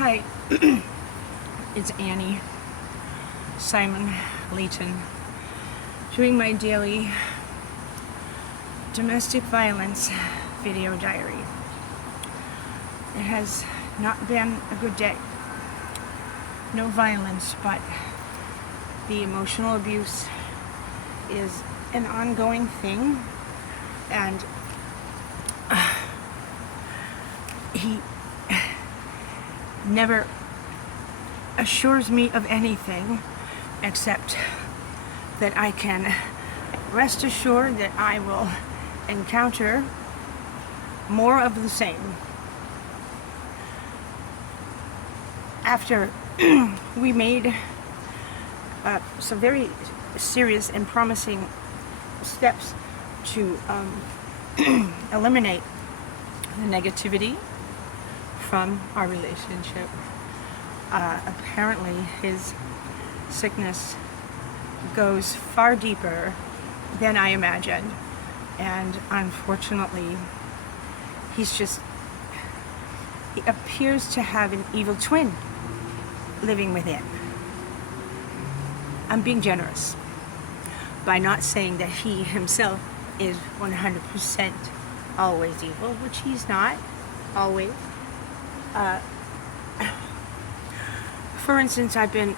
Hi, it's Annie Simon Layton doing my daily domestic violence video diary. It has not been a good day. No violence, but the emotional abuse is an ongoing thing, and he never assures me of anything except that I can rest assured that I will encounter more of the same. After we made some very serious and promising steps to eliminate the negativity from our relationship, apparently his sickness goes far deeper than I imagined, and unfortunately he appears to have an evil twin living within. I'm being generous by not saying that he himself is 100% always evil, which he's not always. For instance, I've been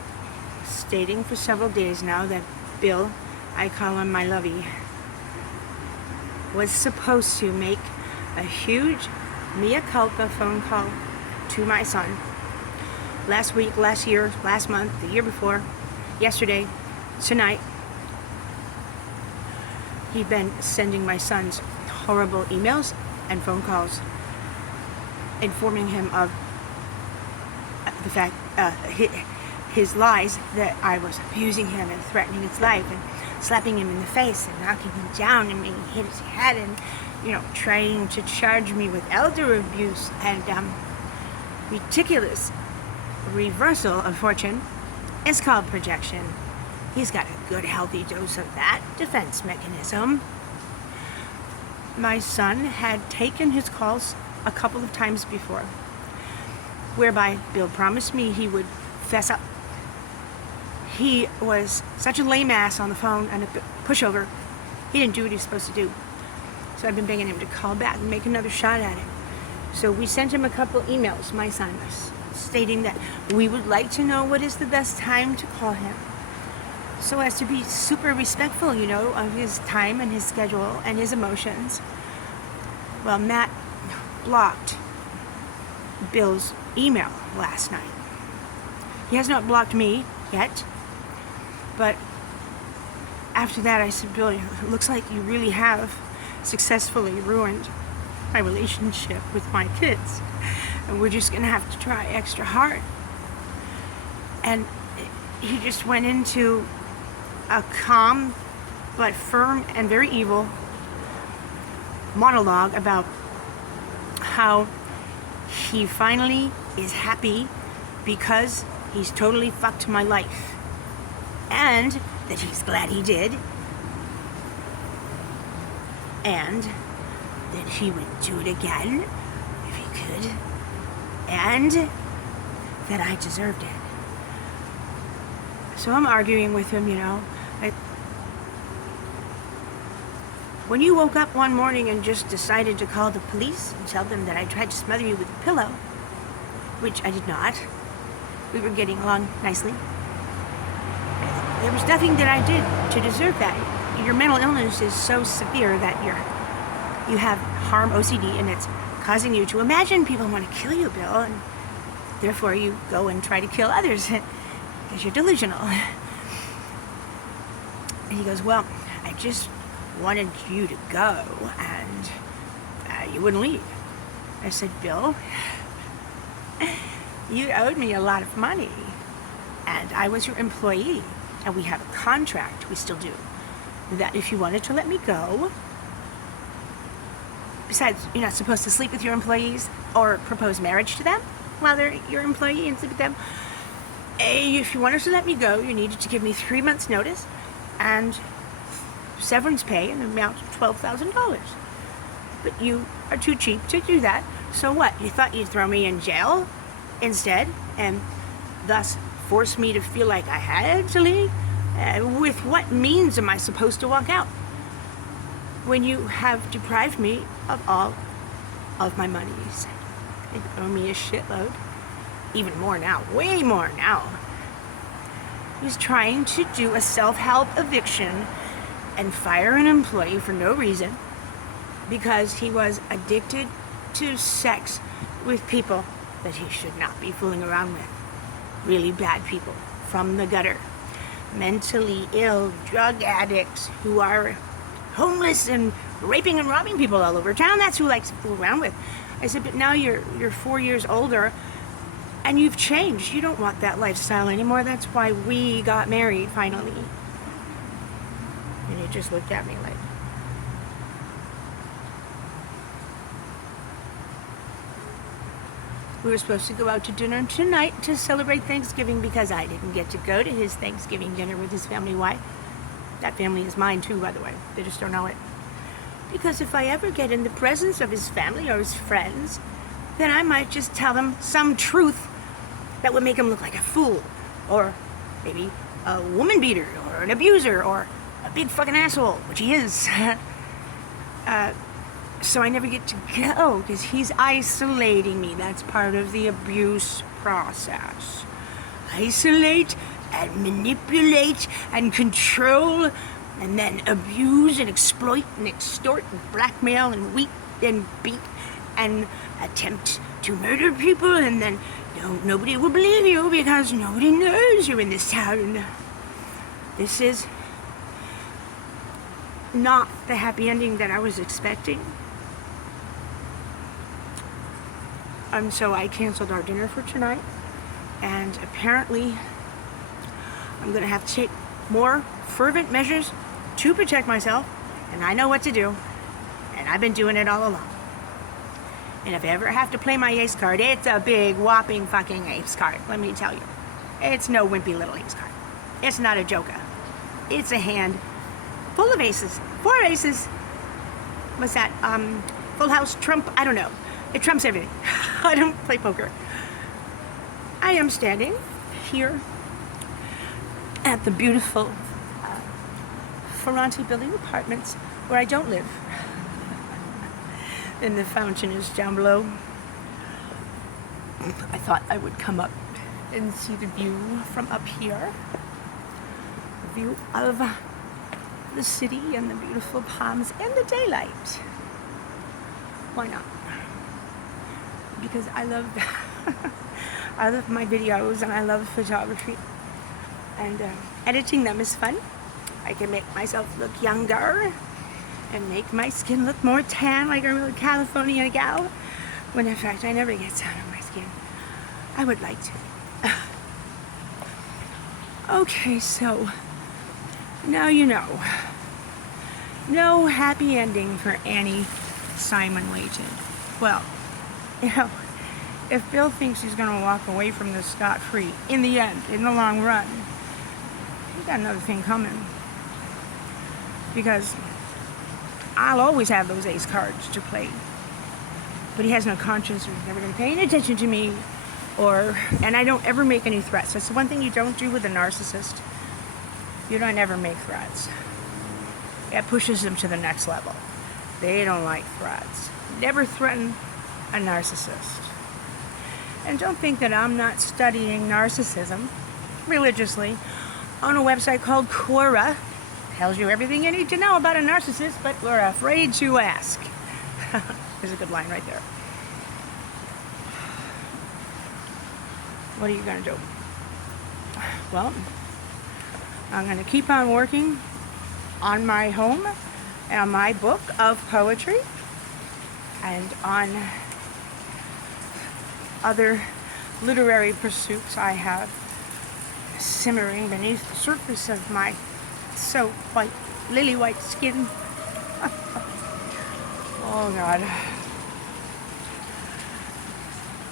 stating for several days now that Bill, I call him my Lovey, was supposed to make a huge Mea Culpt phone call to my son last week, last year, last month, the year before, yesterday, tonight. He'd been sending my son's horrible emails and phone calls informing him of the fact, his lies, that I was abusing him and threatening his life and slapping him in the face and knocking him down and making him hit his head and, trying to charge me with elder abuse and ridiculous reversal of fortune. It's called projection. He's got a good healthy dose of that defense mechanism. My son had taken his calls a couple of times before, whereby Bill promised me he would fess up. He was such a lame ass on the phone and a pushover. He didn't do what he was supposed to do. So I've been begging him to call back and make another shot at him. So we sent him a couple emails, my son, stating that we would like to know what is the best time to call him, so as to be super respectful, of his time and his schedule and his emotions. Well, Matt blocked Bill's email last night. He has not blocked me yet, but after that I said, Bill, it looks like you really have successfully ruined my relationship with my kids, and we're just gonna have to try extra hard. And he just went into a calm but firm and very evil monologue about how he finally is happy because he's totally fucked my life, and that he's glad he did, and that he would do it again if he could, and that I deserved it. So I'm arguing with him, when you woke up one morning and just decided to call the police and tell them that I tried to smother you with a pillow, which I did not, we were getting along nicely. There was nothing that I did to deserve that. Your mental illness is so severe that you have harm OCD, and it's causing you to imagine people want to kill you, Bill, and therefore you go and try to kill others because you're delusional. And he goes, well, I just wanted you to go, and you wouldn't leave. I said, Bill, you owed me a lot of money, and I was your employee, and we have a contract, we still do, that if you wanted to let me go, besides, you're not supposed to sleep with your employees or propose marriage to them while they're your employee and sleep with them. If you wanted to let me go, you needed to give me 3 months notice and severance pay in the amount of $12,000. But you are too cheap to do that. So what? You thought you'd throw me in jail? instead, and thus force me to feel like I had to leave. With what means am I supposed to walk out when you have deprived me of all of my monies and owe me a shitload? Even more now, way more now. He's trying to do a self-help eviction and fire an employee for no reason because he was addicted to sex with people that he should not be fooling around with. Really bad people from the gutter. Mentally ill drug addicts who are homeless and raping and robbing people all over town. That's who likes to fool around with. I said, but now you're 4 years older and you've changed. You don't want that lifestyle anymore. That's why we got married finally. And he just looked at me like, we were supposed to go out to dinner tonight to celebrate Thanksgiving because I didn't get to go to his Thanksgiving dinner with his family. Why? That family is mine too, by the way. They just don't know it. Because if I ever get in the presence of his family or his friends, then I might just tell them some truth that would make him look like a fool. Or maybe a woman beater, or an abuser, or a big fucking asshole, which he is. So I never get to go because he's isolating me. That's part of the abuse process. Isolate and manipulate and control and then abuse and exploit and extort and blackmail and weep and beat and attempt to murder people, and then nobody will believe you because nobody knows you're in this town. This is not the happy ending that I was expecting. So I canceled our dinner for tonight, and apparently I'm going to have to take more fervent measures to protect myself, and I know what to do, and I've been doing it all along. And if I ever have to play my ace card, it's a big whopping fucking ace card, let me tell you. It's no wimpy little ace card. It's not a joker. It's a hand full of aces. 4 aces. What's that? Full house, trump, I don't know. It trumps everything. I don't play poker. I am standing here at the beautiful Ferranti Building Apartments where I don't live. And the fountain is down below. I thought I would come up and see the view from up here. The view of the city and the beautiful palms and the daylight. Why not? Because I love my videos and I love photography, and editing them is fun. I can make myself look younger and make my skin look more tan like a real California gal, when in fact I never get tan on my skin. I would like to. Okay, so now you know. No happy ending for Annie Simon waited. Well, if Bill thinks he's going to walk away from this scot-free, in the end, in the long run, he's got another thing coming. Because I'll always have those ace cards to play. But he has no conscience, or he's never going to pay any attention to me. And I don't ever make any threats. That's the one thing you don't do with a narcissist. You don't ever make threats. It pushes them to the next level. They don't like threats. Never threaten a narcissist. And don't think that I'm not studying narcissism religiously on a website called Quora. Tells you everything you need to know about a narcissist, but we're afraid to ask. There's a good line right there. What are you going to do? Well, I'm going to keep on working on my home and on my book of poetry and on other literary pursuits I have simmering beneath the surface of my so white, lily white skin. Oh God.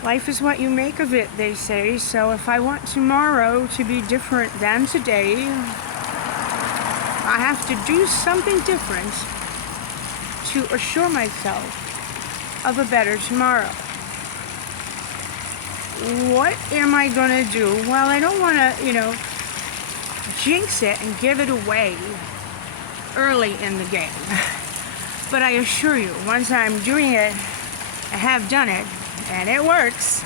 Life is what you make of it, they say. So if I want tomorrow to be different than today, I have to do something different to assure myself of a better tomorrow. what am I gonna do? Well, I don't want to, jinx it and give it away early in the game. But I assure you, once I'm doing it, I have done it, and it works,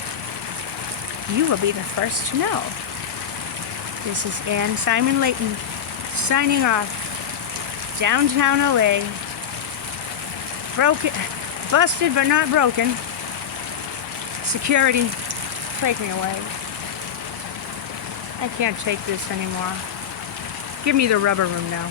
you will be the first to know. This is Ann Simon Layton signing off. Downtown LA. Broken, busted but not broken. Security, take me away. I can't take this anymore. Give me the rubber room now.